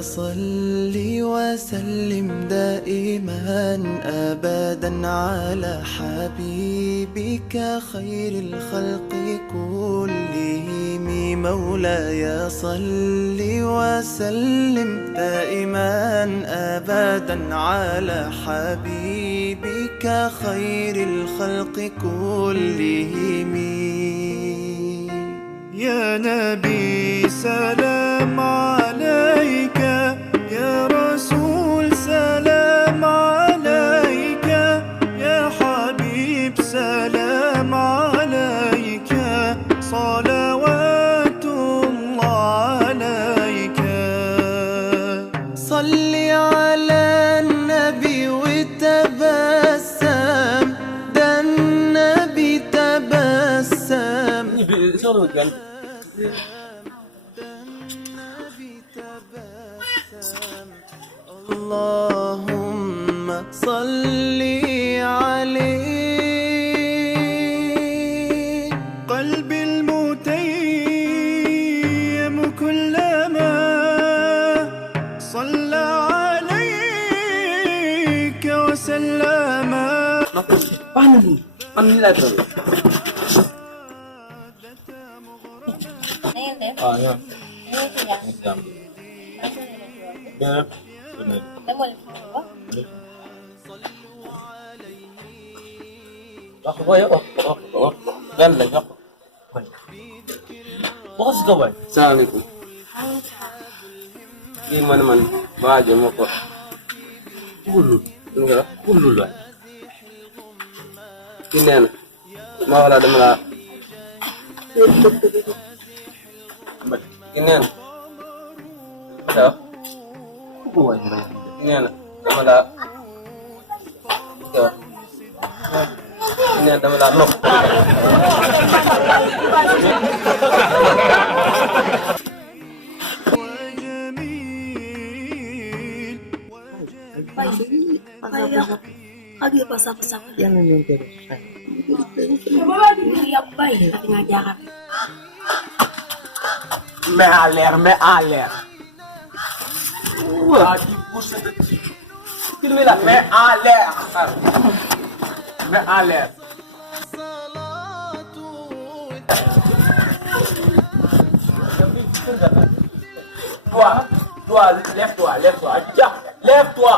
صل وسلم دائما أبدا على حبيبك خير الخلق كلهم. مولاي صل وسلم دائما أبدا على حبيبك خير الخلق كلهم. يا نبي سلام عليك، يا رسول سلام عليك، يا حبيب سلام عليك، صلوات الله عليك. صل على النبي وتبسم، ده النبي تبسم. اللهم صل عليه. قلبي المتيم كلما صلى عليك وسلم. Ayun. Exam. Ganap. Ganap. Ako ba yun? Galag ako. Bukas ka ba? Assalamualaikum. Gimana man? Bahagia mo ko. Kulul lah. Kinian. Mawala da mala. Kinian. Sa. Buwan ba? Kinian. Mala. Ito. Kinian da mala. No. Lagi pasang-pasang Jangan yang terus. yang baik tapi ngajaran. Mais à l'air. Ouah, tu pousses de dessus. Tu mets la main à l'air. Mais à l'air. Toi, lève-toi. Tiens, lève-toi.